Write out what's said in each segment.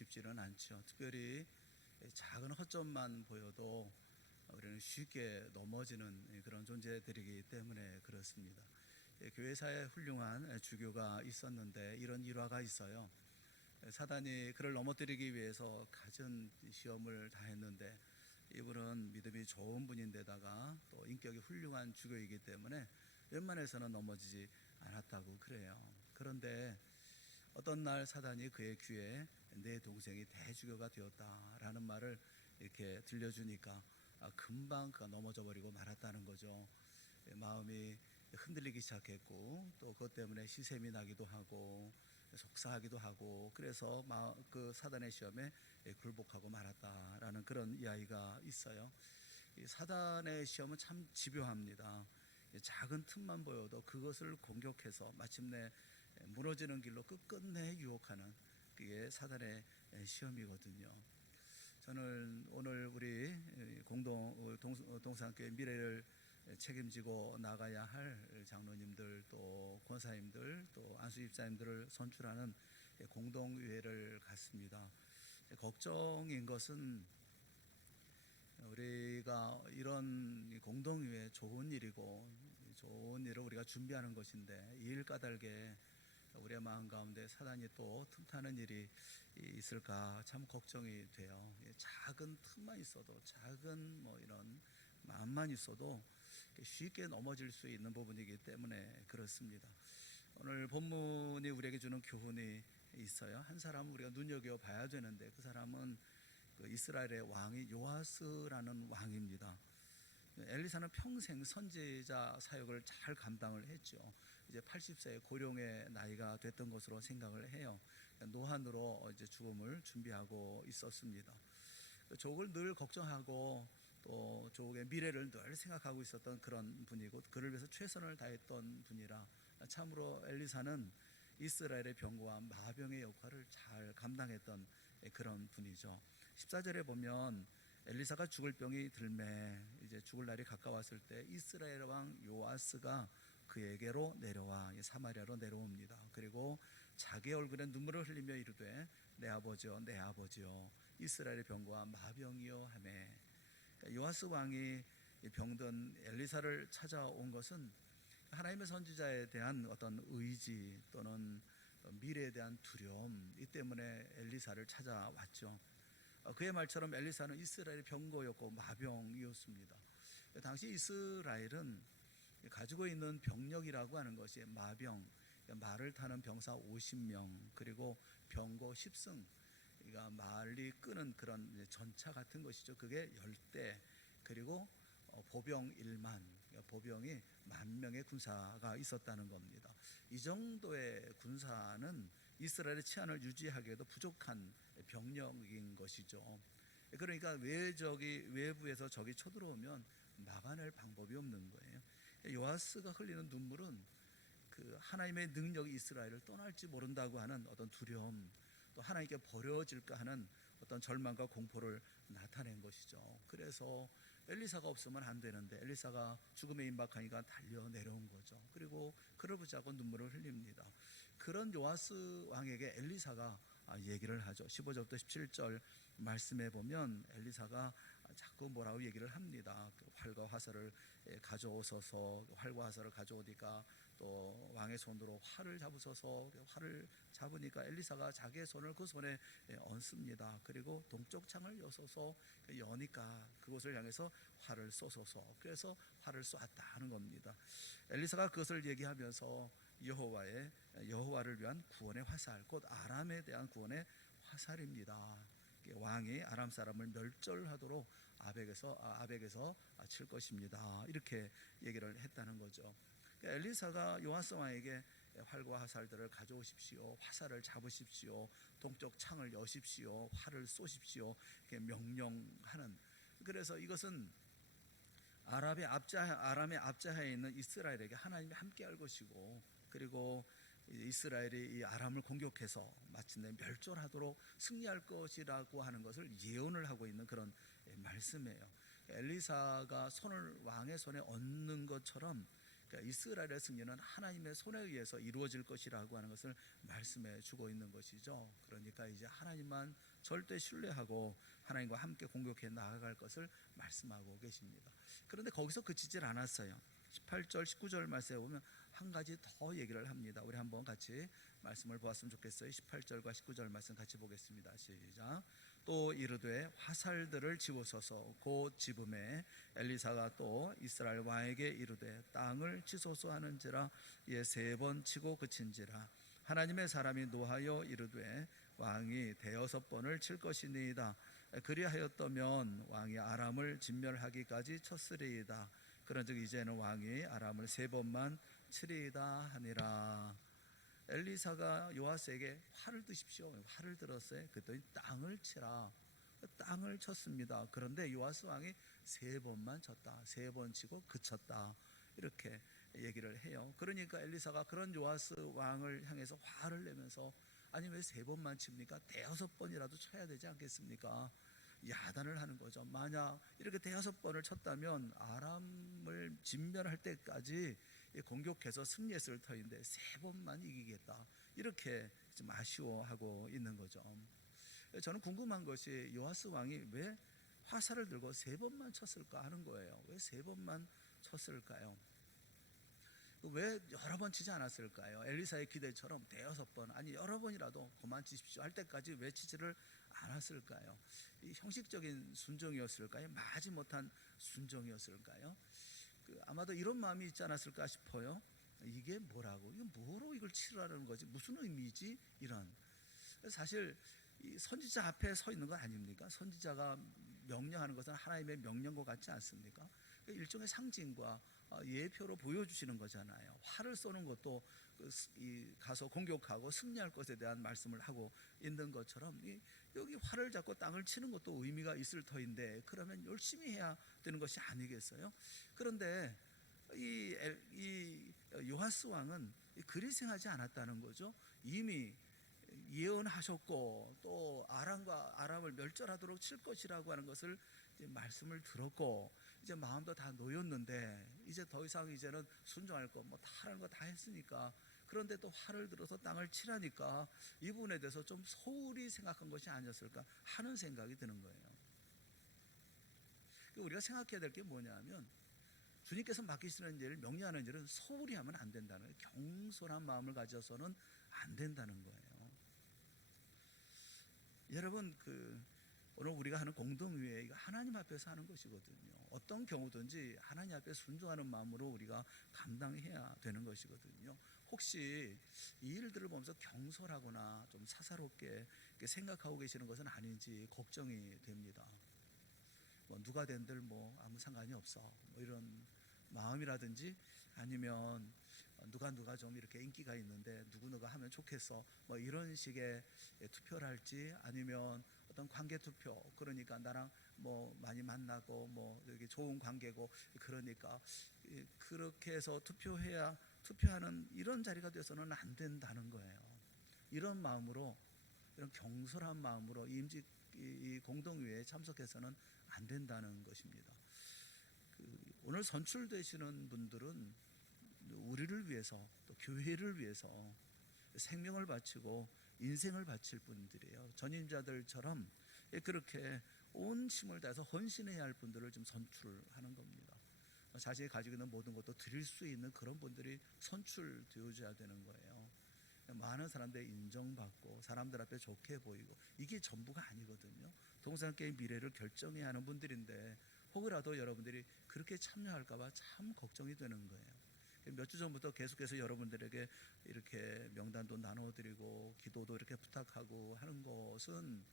쉽지는 않죠. 특별히 작은 허점만 보여도 우리는 쉽게 넘어지는 그런 존재들이기 때문에 그렇습니다. 교회사에 훌륭한 주교가 있었는데 이런 일화가 있어요. 사단이 그를 넘어뜨리기 위해서 갖은 시험을 다했는데 이분은 믿음이 좋은 분인데다가 또 인격이 훌륭한 주교이기 때문에 웬만해서는 넘어지지 않았다고 그래요. 그런데 어떤 날 사단이 그의 귀에 내 동생이 대주교가 되었다라는 말을 이렇게 들려주니까 금방 그가 넘어져 버리고 말았다는 거죠. 마음이 흔들리기 시작했고 또 그것 때문에 시샘이 나기도 하고 속상하기도 하고 그래서 그 사단의 시험에 굴복하고 말았다라는 그런 이야기가 있어요. 이 사단의 시험은 참 집요합니다. 작은 틈만 보여도 그것을 공격해서 마침내 무너지는 길로 끝끝내 유혹하는 그게 사단의 시험이거든요. 저는 오늘 우리 동산교회 미래를 책임지고 나가야 할 장로님들 또 권사님들 또 안수집사님들을 선출하는 공동의회를 갔습니다. 걱정인 것은 우리가 이런 공동의회 좋은 일이고 좋은 일을 우리가 준비하는 것인데 이 일 까닭에 우리의 마음 가운데 사단이 또 틈타는 일이 있을까 참 걱정이 돼요. 작은 틈만 있어도 작은 이런 마음만 있어도 쉽게 넘어질 수 있는 부분이기 때문에 그렇습니다. 오늘 본문이 우리에게 주는 교훈이 있어요. 한 사람은 우리가 눈여겨봐야 되는데 그 사람은 그 이스라엘의 왕이 요아스라는 왕입니다. 엘리사는 평생 선지자 사역을 잘 감당을 했죠. 이제 80세의 고령의 나이가 됐던 것으로 생각을 해요. 노환으로 이제 죽음을 준비하고 있었습니다. 조국을 늘 걱정하고 또 조국의 미래를 늘 생각하고 있었던 그런 분이고 그를 위해서 최선을 다했던 분이라 참으로 엘리사는 이스라엘의 병거와 마병의 역할을 잘 감당했던 그런 분이죠. 14절에 보면 엘리사가 죽을 병이 들매 이제 죽을 날이 가까웠을 때 이스라엘 왕 요아스가 그에게로 내려와 사마리아로 내려옵니다. 그리고 자기 얼굴에 눈물을 흘리며 이르되 내 아버지여 내 아버지여 이스라엘의 병거와 마병이여 하매 요아스 왕이 병든 엘리사를 찾아온 것은 하나님의 선지자에 대한 어떤 의지 또는 미래에 대한 두려움 이 때문에 엘리사를 찾아왔죠. 그의 말처럼 엘리사는 이스라엘의 병거였고 마병이었습니다. 당시 이스라엘은 가지고 있는 병력이라고 하는 것이 마병, 말을 타는 병사 50명 그리고 병거 10승, 그러니까 말이 끄는 그런 전차 같은 것이죠. 그게 10대 그리고 보병 1만, 보병이 10,000명의 군사가 있었다는 겁니다. 이 정도의 군사는 이스라엘의 치안을 유지하기에도 부족한 병력인 것이죠. 그러니까 외부에서 적이 쳐들어오면 막아낼 방법이 없는 거예요. 요아스가 흘리는 눈물은 그 하나님의 능력이 이스라엘을 떠날지 모른다고 하는 어떤 두려움, 또 하나님께 버려질까 하는 어떤 절망과 공포를 나타낸 것이죠. 그래서 엘리사가 없으면 안 되는데 엘리사가 죽음에 임박하니까 달려 내려온 거죠. 그리고 그를 붙잡고 눈물을 흘립니다. 그런 요아스 왕에게 엘리사가 얘기를 하죠. 15절부터 17절 말씀해 보면 엘리사가 자꾸 뭐라고 얘기를 합니다. 활과 화살을 가져오소서. 활과 화살을 가져오니까 또 왕의 손으로 활을 잡으소서. 활을 잡으니까 엘리사가 자기의 손을 그 손에 얹습니다. 그리고 동쪽 창을 여소서. 여니까 그곳을 향해서 활을 쏘소서. 그래서 활을 쏘았다 하는 겁니다. 엘리사가 그것을 얘기하면서 여호와를 위한 구원의 화살, 곧 아람에 대한 구원의 화살입니다. 왕이 아람 사람을 멸절하도록 아벡에서 칠 것입니다. 이렇게 얘기를 했다는 거죠. 엘리사가 요아스 왕에게 활과 화살들을 가져오십시오, 화살을 잡으십시오, 동쪽 창을 여십시오, 활을 쏘십시오 이렇게 명령하는. 그래서 이것은 아람의 앞자하에 있는 이스라엘에게 하나님이 함께할 것이고 그리고 이스라엘이 이 아람을 공격해서 마침내 멸절하도록 승리할 것이라고 하는 것을 예언을 하고 있는 그런 말씀이에요. 엘리사가 손을 왕의 손에 얹는 것처럼 이스라엘의 승리는 하나님의 손에 의해서 이루어질 것이라고 하는 것을 말씀해 주고 있는 것이죠. 그러니까 이제 하나님만 절대 신뢰하고 하나님과 함께 공격해 나아갈 것을 말씀하고 계십니다. 그런데 거기서 그치질 않았어요. 18절 19절 말씀에 보면 한 가지 더 얘기를 합니다. 우리 한번 같이 말씀을 보았으면 좋겠어요. 18절과 19절 말씀 같이 보겠습니다. 시작. 또 이르되 화살들을 집으소서. 곧 집음에 엘리사가 또 이스라엘 왕에게 이르되 땅을 치소서 하는지라. 이에 3번 치고 그친지라. 하나님의 사람이 노하여 이르되 왕이 6번을 칠 것이니이다. 그리하였다면 왕이 아람을 진멸하기까지 쳤으리이다. 그런즉 이제는 왕이 아람을 3번만 치리이다 하니라. 엘리사가 요아스에게 활을 드십시오. 활을 들었어요. 그랬더니 땅을 치라. 땅을 쳤습니다. 그런데 요아스 왕이 3번만 쳤다. 3번 치고 그쳤다. 이렇게 얘기를 해요. 그러니까 엘리사가 그런 요아스 왕을 향해서 화를 내면서 아니 왜 3번만 칩니까? 5번이라도 쳐야 되지 않겠습니까? 야단을 하는 거죠. 만약 이렇게 5번을 쳤다면 아람을 진멸할 때까지 공격해서 승리했을 터인데 3번만 이기겠다. 이렇게 좀 아쉬워하고 있는 거죠. 저는 궁금한 것이 요아스 왕이 왜 화살을 들고 3번만 쳤을까 하는 거예요. 왜 3번만 쳤을까요? 왜 여러 번 치지 않았을까요? 엘리사의 기대처럼 5번 아니 여러 번이라도 그만 치십시오 할 때까지 왜 치지를 않았을까요? 이 형식적인 순종이었을까요? 마지 못한 순종이었을까요? 아마도 이런 마음이 있지 않았을까 싶어요. 이게 뭐라고? 이게 뭐로 이걸 치라는 거지? 무슨 의미지? 이런. 사실 이 선지자 앞에 서 있는 거 아닙니까? 선지자가 명령하는 것은 하나님의 명령과 같지 않습니까? 일종의 상징과 예표로 보여주시는 거잖아요. 활을 쏘는 것도 가서 공격하고 승리할 것에 대한 말씀을 하고 있는 것처럼 여기 활을 잡고 땅을 치는 것도 의미가 있을 터인데 그러면 열심히 해야 되는 것이 아니겠어요? 그런데 이 요아스 왕은 그리 생하지 않았다는 거죠. 이미 예언하셨고 또 아람을 멸절하도록 칠 것이라고 하는 것을 이제 말씀을 들었고 이제 마음도 다 놓였는데 이제 더 이상 이제는 순종할 거 뭐 다 하는 거 다 했으니까 그런데 또 활을 들어서 땅을 치라니까 이 부분에 대해서 좀 소홀히 생각한 것이 아니었을까 하는 생각이 드는 거예요. 우리가 생각해야 될 게 뭐냐면 주님께서 맡기시는 일을 명령하는 일은 소홀히 하면 안 된다는 거예요. 경솔한 마음을 가져서는 안 된다는 거예요. 여러분 오늘 우리가 하는 공동의회 이거 하나님 앞에서 하는 것이거든요. 어떤 경우든지 하나님 앞에 순종하는 마음으로 우리가 감당해야 되는 것이거든요. 혹시 이 일들을 보면서 경솔하거나 좀 사사롭게 생각하고 계시는 것은 아닌지 걱정이 됩니다. 누가 된들 아무 상관이 없어 이런 마음이라든지 아니면 누가 좀 이렇게 인기가 있는데 누가 하면 좋겠어 이런 식의 투표를 할지 아니면 어떤 관계 투표 그러니까 나랑 많이 만나고 이렇게 좋은 관계고 그러니까 그렇게 해서 투표하는 이런 자리가 돼서는 안 된다는 거예요. 이런 마음으로 이런 경솔한 마음으로 이 공동회에 참석해서는 안 된다는 것입니다. 오늘 선출되시는 분들은 우리를 위해서 또 교회를 위해서 생명을 바치고 인생을 바칠 분들이에요. 전임자들처럼 그렇게 온 힘을 다해서 헌신해야 할 분들을 좀 선출하는 겁니다. 자신이 가지고 있는 모든 것도 드릴 수 있는 그런 분들이 선출되어져야 되는 거예요. 많은 사람들의 인정받고 사람들 앞에 좋게 보이고 이게 전부가 아니거든요. 동산교회 미래를 결정해야 하는 분들인데 혹여라도 여러분들이 그렇게 참여할까봐 참 걱정이 되는 거예요. 몇 주 전부터 계속해서 여러분들에게 이렇게 명단도 나눠드리고 기도도 이렇게 부탁하고 하는 것은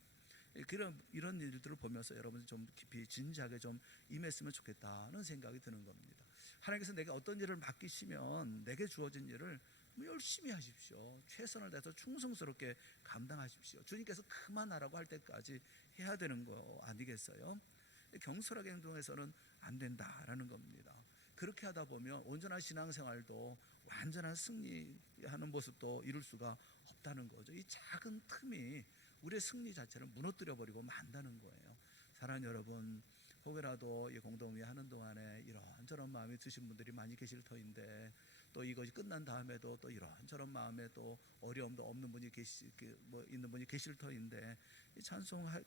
이런 일들을 보면서 여러분이 좀 깊이 진지하게 좀 임했으면 좋겠다는 생각이 드는 겁니다. 하나님께서 내가 어떤 일을 맡기시면 내게 주어진 일을 열심히 하십시오. 최선을 다해서 충성스럽게 감당하십시오. 주님께서 그만하라고 할 때까지 해야 되는 거 아니겠어요? 경솔하게 행동해서는 안 된다라는 겁니다. 그렇게 하다 보면 온전한 신앙생활도 완전한 승리하는 모습도 이룰 수가 없다는 거죠. 이 작은 틈이 우리의 승리 자체를 무너뜨려 버리고 만다는 거예요. 사랑하는 여러분, 혹여라도 이 공동회 하는 동안에 이런저런 마음이 드신 분들이 많이 계실 터인데 또 이것이 끝난 다음에도 또 이런저런 마음에 또 어려움도 없는 분이 있는 분이 계실 터인데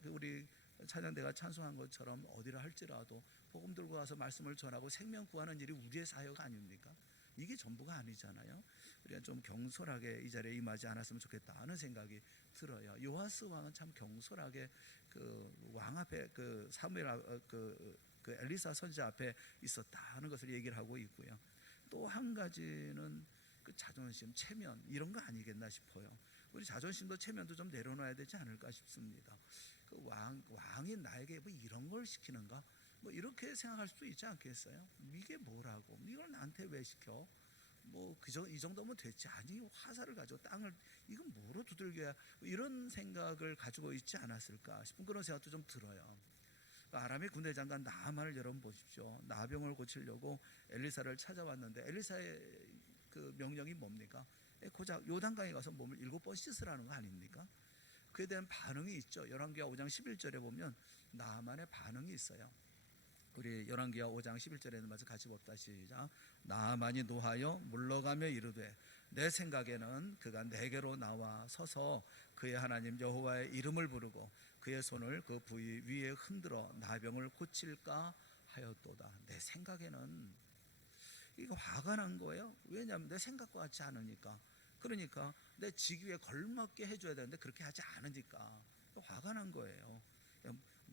우리 찬양대가 찬송한 것처럼 어디를 할지라도 복음 들고 가서 말씀을 전하고 생명 구하는 일이 우리의 사역 아닙니까? 이게 전부가 아니잖아요. 우리가 좀 경솔하게 이 자리에 임하지 않았으면 좋겠다는 생각이 들어요. 요아스 왕은 참 경솔하게 그 왕 앞에 그 사무엘 그 엘리사 선지자 앞에 있었다는 것을 얘기를 하고 있고요. 또 한 가지는 그 자존심, 체면 이런 거 아니겠나 싶어요. 우리 자존심도 체면도 좀 내려놔야 되지 않을까 싶습니다. 그 왕이 나에게 뭐 이런 걸 시키는가? 뭐 이렇게 생각할 수도 있지 않겠어요? 이게 뭐라고? 이걸 나한테 왜 시켜? 뭐 이 정도면 됐지. 아니 화살을 가지고 땅을 이건 뭐로 두들겨야 이런 생각을 가지고 있지 않았을까 싶은 그런 생각도 좀 들어요. 아람의 군대 장관 나아만을 여러분 보십시오. 나병을 고치려고 엘리사를 찾아왔는데 엘리사의 그 명령이 뭡니까? 고작 요단강에 가서 몸을 7번 씻으라는 거 아닙니까? 그에 대한 반응이 있죠. 열왕기하 5장 11절에 보면 나아만의 반응이 있어요. 우리 열왕기하 5장 11절에 있는 말씀 같이 봅시다. 시작. 나아만이 노하여 물러가며 이르되 내 생각에는 그가 내게로 나와 서서 그의 하나님 여호와의 이름을 부르고 그의 손을 그 부위 위에 흔들어 나병을 고칠까 하였도다. 내 생각에는 이거 화가 난 거예요. 왜냐하면 내 생각과 같지 않으니까. 그러니까 내 직위에 걸맞게 해줘야 되는데 그렇게 하지 않으니까 화가 난 거예요.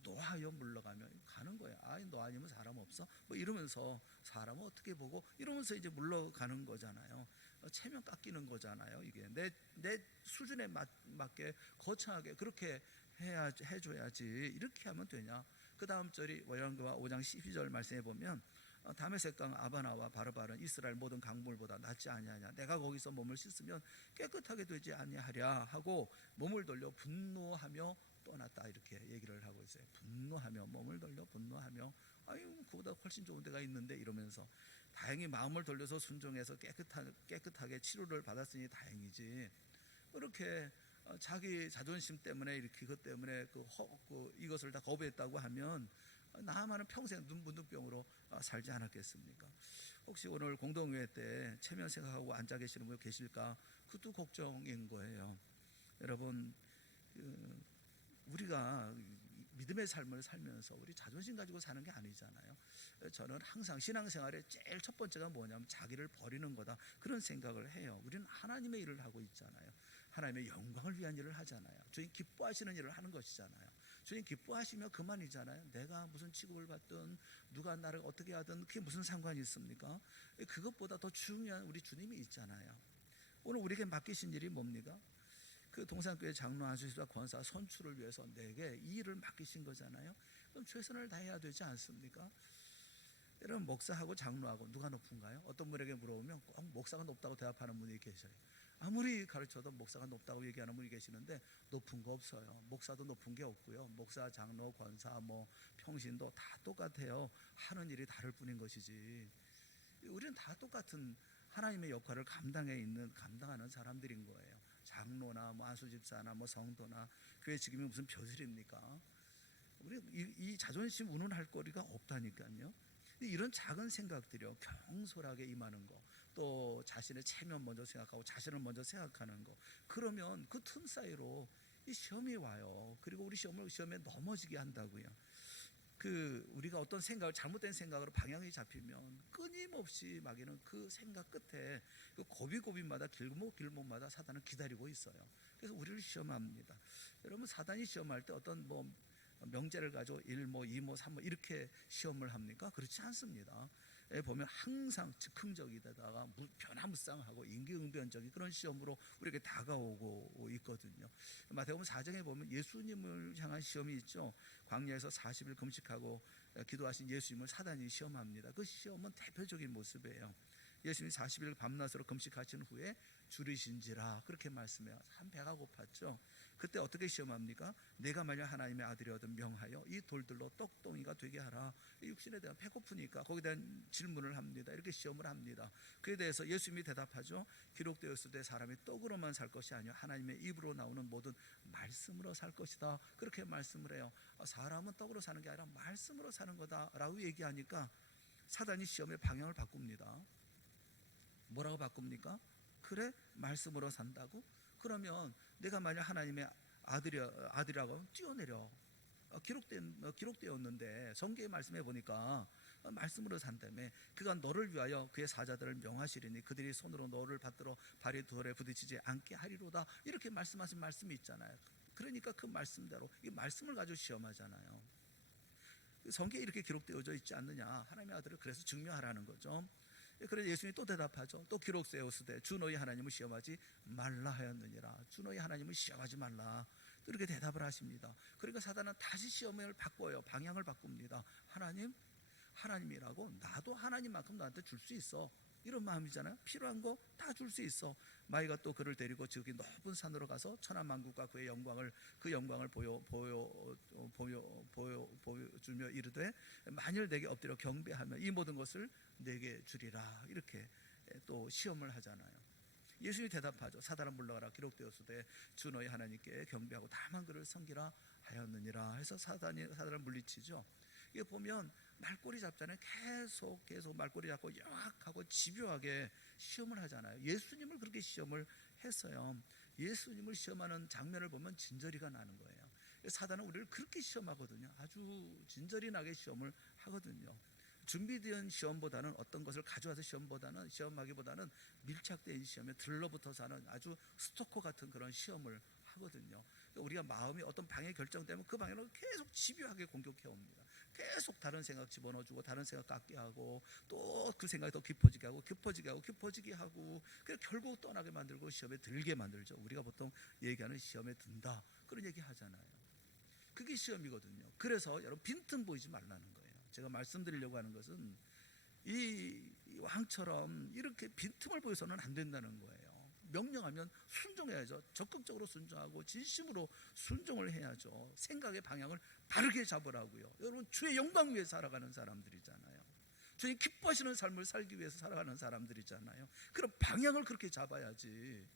노하여 물러가면 가는 거예요. 아, 너 아니면 사람 없어? 뭐 이러면서 사람은 어떻게 보고 이러면서 이제 물러가는 거잖아요. 체면 깎이는 거잖아요. 이게 내 수준에 맞게 거창하게 그렇게 해줘야지. 이렇게 하면 되냐? 그 다음 절이 열왕기하 5장 12절 말씀해 보면 다메섹강 아바나와 바르바른 이스라엘 모든 강물보다 낫지 아니하냐. 내가 거기서 몸을 씻으면 깨끗하게 되지 아니하랴 하고 몸을 돌려 분노하며 떠났다. 이렇게 얘기를 하고 있어요. 분노하며 몸을 돌려 분노하며 아유 그보다 훨씬 좋은 데가 있는데 이러면서 다행히 마음을 돌려서 순종해서 깨끗하게 치료를 받았으니 다행이지. 그렇게 자기 자존심 때문에 이렇게 그것 때문에 이것을 다 거부했다고 하면 나아만은 평생 눈문둥병으로 살지 않았겠습니까? 혹시 오늘 공동회의 때 체면 생각하고 앉아 계시는 분 계실까? 그것도 걱정인 거예요. 여러분 우리가 믿음의 삶을 살면서 우리 자존심 가지고 사는 게 아니잖아요. 저는 항상 신앙생활의 제일 첫 번째가 뭐냐면 자기를 버리는 거다. 그런 생각을 해요. 우리는 하나님의 일을 하고 있잖아요. 하나님의 영광을 위한 일을 하잖아요. 주님 기뻐하시는 일을 하는 것이잖아요. 주님 기뻐하시면 그만이잖아요. 내가 무슨 취급을 받든 누가 나를 어떻게 하든 그게 무슨 상관이 있습니까? 그것보다 더 중요한 우리 주님이 있잖아요. 오늘 우리에게 맡기신 일이 뭡니까? 그 동산교회 장로 안수집사 권사 선출을 위해서 내게 이 일을 맡기신 거잖아요. 그럼 최선을 다해야 되지 않습니까? 여러분 목사하고 장로하고 누가 높은가요? 어떤 분에게 물어보면 꼭 목사가 높다고 대답하는 분이 계셔요. 아무리 가르쳐도 목사가 높다고 얘기하는 분이 계시는데 높은 거 없어요. 목사도 높은 게 없고요. 목사, 장로, 권사, 뭐 평신도 다 똑같아요. 하는 일이 다를 뿐인 것이지. 우리는 다 똑같은 하나님의 역할을 감당하는 사람들인 거예요. 장로나 뭐 안수집사나 뭐 성도나 교회 직임이 무슨 벼슬입니까? 우리 이 자존심 운운할 거리가 없다니까요. 이런 작은 생각들이요, 경솔하게 임하는 거, 또 자신의 체면 먼저 생각하고 자신을 먼저 생각하는 거, 그러면 그 틈 사이로 이 시험이 와요. 그리고 우리 시험에 넘어지게 한다고요. 우리가 어떤 잘못된 생각으로 방향이 잡히면 끊임없이 막이는 그 생각 끝에 그 고비고비마다 길목마다 사단은 기다리고 있어요. 그래서 우리를 시험합니다. 여러분 사단이 시험할 때 어떤 뭐 명제를 가지고 1모, 2모, 3모 이렇게 시험을 합니까? 그렇지 않습니다. 보면 항상 즉흥적이다가 변화무쌍하고 임기응변적인 그런 시험으로 우리에게 다가오고 있거든요. 마태복음 4장에 보면 예수님을 향한 시험이 있죠. 광야에서 40일 금식하고 기도하신 예수님을 사단이 시험합니다. 그 시험은 대표적인 모습이에요. 예수님이 40일 밤낮으로 금식하신 후에 줄이신지라 그렇게 말씀해요. 참 배가 고팠죠. 그때 어떻게 시험합니까? 내가 만약 하나님의 아들이어든 명하여 이 돌들로 떡덩이가 되게 하라. 육신에 대한 배고프니까 거기에 대한 질문을 합니다. 이렇게 시험을 합니다. 그에 대해서 예수님이 대답하죠. 기록되었을 때 사람이 떡으로만 살 것이 아니요 하나님의 입으로 나오는 모든 말씀으로 살 것이다. 그렇게 말씀을 해요. 사람은 떡으로 사는 게 아니라 말씀으로 사는 거다라고 얘기하니까 사단이 시험의 방향을 바꿉니다. 뭐라고 바꿉니까? 그래? 말씀으로 산다고? 그러면 내가 만약 하나님의 아들이라고 뛰어내려 기록되었는데 성경의 말씀에 보니까 말씀으로 산다며 그가 너를 위하여 그의 사자들을 명하시리니 그들이 손으로 너를 받들어 발이 돌에 부딪히지 않게 하리로다. 이렇게 말씀하신 말씀이 있잖아요. 그러니까 그 말씀대로 이 말씀을 가지고 시험하잖아요. 성경에 이렇게 기록되어져 있지 않느냐, 하나님의 아들을 그래서 증명하라는 거죠. 그래서 예수님이 또 대답하죠. 또 기록되었으되 주 너희 하나님을 시험하지 말라 하였느니라. 주 너희 하나님을 시험하지 말라, 이렇게 대답을 하십니다. 그러니까 사단은 다시 시험을 바꿔요. 방향을 바꿉니다. 하나님이라고 나도 하나님만큼 너한테 줄 수 있어, 이런 마음이잖아요. 필요한 거 다 줄 수 있어. 마귀가 또 그를 데리고 저기 높은 산으로 가서 천하만국과 그의 영광을 보여주며 이르되 만일 내게 엎드려 경배하면 이 모든 것을 내게 주리라. 이렇게 또 시험을 하잖아요. 예수님이 대답하죠. 사단아 물러가라. 기록되었으되 주 너희 하나님께 경배하고 다만 그를 섬기라 하였느니라. 해서 사단을 물리치죠. 이게 보면 말꼬리 잡잖아요. 계속 말꼬리 잡고 영악하고 집요하게 시험을 하잖아요. 예수님을 그렇게 시험을 했어요. 예수님을 시험하는 장면을 보면 진저리가 나는 거예요. 사단은 우리를 그렇게 시험하거든요. 아주 진저리 나게 시험을 하거든요. 준비된 시험보다는, 어떤 것을 가져와서 시험하기보다는 밀착된 시험에 들러붙어서 하는 아주 스토커 같은 그런 시험을 하거든요. 우리가 마음이 어떤 방향에 결정되면 그 방향으로 계속 집요하게 공격해 옵니다. 계속 다른 생각 집어넣어주고 다른 생각 갖게 하고 또 그 생각이 더 깊어지게 하고 그래서 결국 떠나게 만들고 시험에 들게 만들죠. 우리가 보통 얘기하는 시험에 든다, 그런 얘기 하잖아요. 그게 시험이거든요. 그래서 여러분 빈틈 보이지 말라는 거예요. 제가 말씀드리려고 하는 것은 이 왕처럼 이렇게 빈틈을 보여서는 안 된다는 거예요. 명령하면 순종해야죠. 적극적으로 순종하고 진심으로 순종을 해야죠. 생각의 방향을 바르게 잡으라고요. 여러분 주의 영광 위해 살아가는 사람들이잖아요. 주님 기뻐하시는 삶을 살기 위해서 살아가는 사람들이잖아요. 그럼 방향을 그렇게 잡아야지.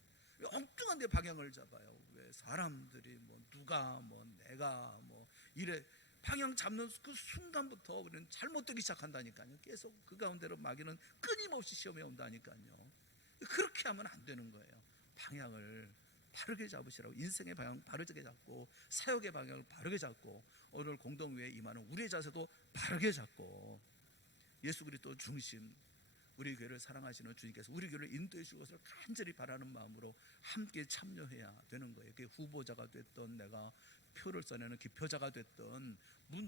엉뚱한 데 방향을 잡아요. 왜 사람들이 누가 내가 이래 방향 잡는 그 순간부터 우리는 잘못되기 시작한다니까요. 계속 그 가운데로 마귀는 끊임없이 시험해 온다니까요. 그렇게 하면 안 되는 거예요. 방향을 바르게 잡으시라고. 인생의 방향 바르게 잡고 사역의 방향을 바르게 잡고 오늘 공동회에 임하는 우리의 자세도 바르게 잡고 예수 그리스도 중심, 우리 교회를 사랑하시는 주님께서 우리 교회를 인도해 주실 것을 간절히 바라는 마음으로 함께 참여해야 되는 거예요. 그게 후보자가 됐던, 내가 표를 써내는 기표자가 됐던,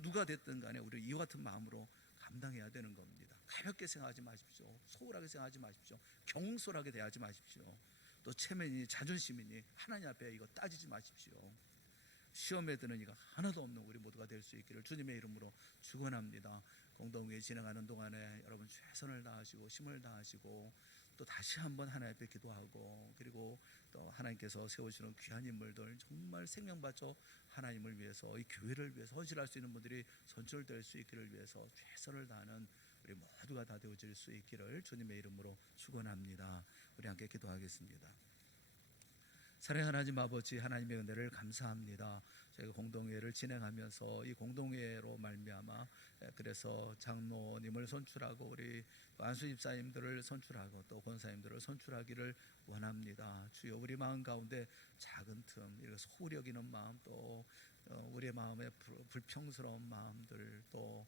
누가 됐든 간에 우리 이와 같은 마음으로 감당해야 되는 겁니다. 가볍게 생각하지 마십시오. 소홀하게 생각하지 마십시오. 경솔하게 대하지 마십시오. 또 체면이니 자존심이니 하나님 앞에 이거 따지지 마십시오. 시험에 드는 이가 하나도 없는 우리 모두가 될 수 있기를 주님의 이름으로 축원합니다. 공동회의 진행하는 동안에 여러분 최선을 다하시고 힘을 다하시고 또 다시 한번 하나님 앞에 기도하고, 그리고 또 하나님께서 세우시는 귀한 인물들 정말 생명 바쳐 하나님을 위해서, 이 교회를 위해서 헌신할 수 있는 분들이 선출될 수 있기를 위해서 최선을 다하는 우리 모두가 다 되어질 수 있기를 주님의 이름으로 축원합니다. 우리 함께 기도하겠습니다. 사랑하는 하나님 아버지, 하나님의 은혜를 감사합니다. 저희가 공동회를 진행하면서 이 공동회로 말미암아 그래서 장로님을 선출하고 우리 안수 집사님들을 선출하고 또 권사님들을 선출하기를 원합니다. 주여, 우리 마음 가운데 작은 틈, 이렇게 소홀히 여기는 마음, 또 우리의 마음에 불평스러운 마음들, 또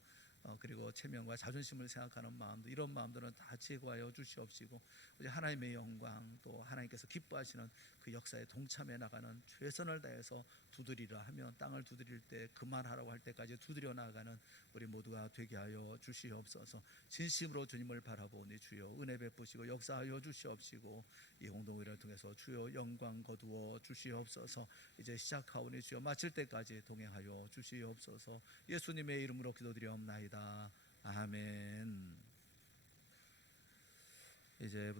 그리고 체면과 자존심을 생각하는 마음들, 이런 마음들은 다 제거하여 주시옵시고 하나님의 영광, 또 하나님께서 기뻐하시는 그 역사에 동참해 나가는 최선을 다해서 두드리라 하면 땅을 두드릴 때 그만하라고 할 때까지 두드려 나가는 우리 모두가 되게 하여 주시옵소서. 진심으로 주님을 바라보니 주여 은혜 베푸시고 역사하여 주시옵시고 이 공동회를 통해서 주여 영광 거두어 주시옵소서. 이제 시작하오니 주여 마칠 때까지 동행하여 주시옵소서. 예수님의 이름으로 기도드리옵나이다. 아멘. 이제